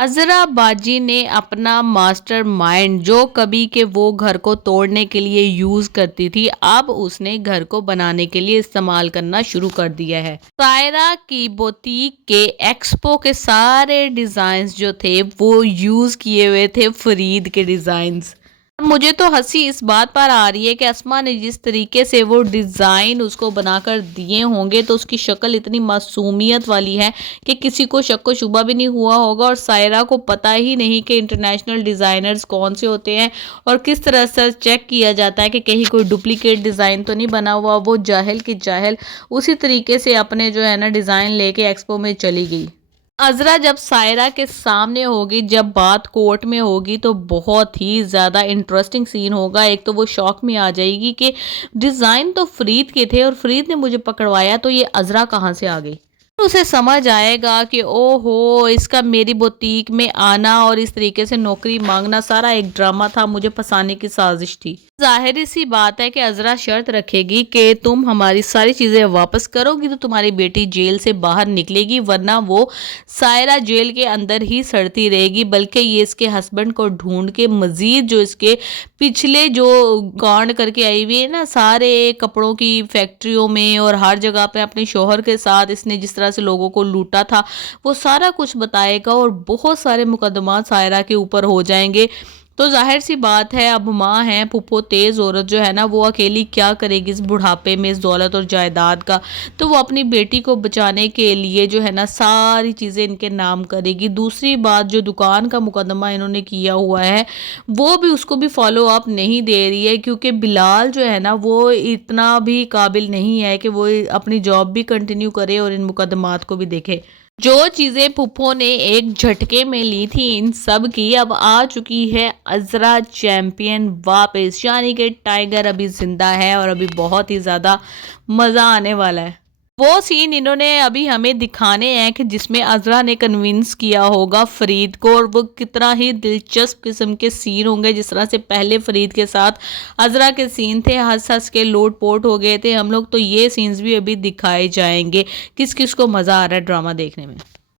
अज़रा बाजी ने अपना मास्टर माइंड जो कभी के वो घर को तोड़ने के लिए यूज़ करती थी, अब उसने घर को बनाने के लिए इस्तेमाल करना शुरू कर दिया है। सायरा की बुटीक के एक्सपो के सारे डिज़ाइंस जो थे वो यूज़ किए हुए थे फरीद के डिज़ाइंस। मुझे तो हंसी इस बात पर आ रही है कि अस्मा ने जिस तरीके से वो डिज़ाइन उसको बनाकर दिए होंगे, तो उसकी शक्ल इतनी मासूमियत वाली है कि किसी को शक व शुबा भी नहीं हुआ होगा, और सायरा को पता ही नहीं कि इंटरनेशनल डिज़ाइनर्स कौन से होते हैं और किस तरह से चेक किया जाता है कि कहीं कोई डुप्लीकेट डिज़ाइन तो नहीं बना हुआ। वो जाहिल की जाहिल उसी तरीके से अपने जो है ना डिज़ाइन लेके एक्सपो में चली गई। अज़रा जब सायरा के सामने होगी, जब बात कोर्ट में होगी, तो बहुत ही ज़्यादा इंटरेस्टिंग सीन होगा। एक तो वो शॉक में आ जाएगी कि डिज़ाइन तो फरीद के थे और फरीद ने मुझे पकड़वाया, तो ये अज़रा कहाँ से आ गई। उसे समझ आएगा कि ओहो, इसका मेरी बुटीक में आना और इस तरीके से नौकरी मांगना सारा एक ड्रामा था, मुझे फंसाने की साजिश थी। जाहिर सी बात है कि अज़रा शर्त रखेगी कि तुम हमारी सारी चीज़ें वापस करोगी तो तुम्हारी बेटी जेल से बाहर निकलेगी, वरना वो सायरा जेल के अंदर ही सड़ती रहेगी। बल्कि ये इसके हस्बैंड को ढूंढ के मज़ीद जो इसके पिछले जो कांड करके आई हुई है ना, सारे कपड़ों की फैक्ट्रियों में और हर जगह पे अपने शोहर के साथ इसने जिस तरह से लोगों को लूटा था, वो सारा कुछ बताएगा और बहुत सारे मुकदमा सायरा के ऊपर हो जाएंगे। तो जाहिर सी बात है, अब माँ है फूफो तेज़ औरत जो है ना, वो अकेली क्या करेगी इस बुढ़ापे में, इस दौलत और जायदाद का। तो वो अपनी बेटी को बचाने के लिए जो है ना सारी चीज़ें इनके नाम करेगी। दूसरी बात, जो दुकान का मुकदमा इन्होंने किया हुआ है वो भी उसको भी फॉलो अप नहीं दे रही है, क्योंकि बिलाल जो है ना वो इतना भी काबिल नहीं है कि वो अपनी जॉब भी कंटिन्यू करे और इन मुकदमात को भी देखे। जो चीज़ें फूफो ने एक झटके में ली थी, इन सब की अब आ चुकी है अज़रा चैंपियन वापस, यानी कि टाइगर अभी जिंदा है और अभी बहुत ही ज़्यादा मज़ा आने वाला है। वो सीन इन्होंने अभी हमें दिखाने हैं कि जिसमें अज़रा ने कन्विंस किया होगा फरीद को, और वो कितना ही दिलचस्प किस्म के सीन होंगे। जिस तरह से पहले फरीद के साथ अज़रा के सीन थे, हंस हंस के लोट पोट हो गए थे हम लोग, तो ये सीन्स भी अभी दिखाए जाएंगे। किस किस को मज़ा आ रहा है ड्रामा देखने में।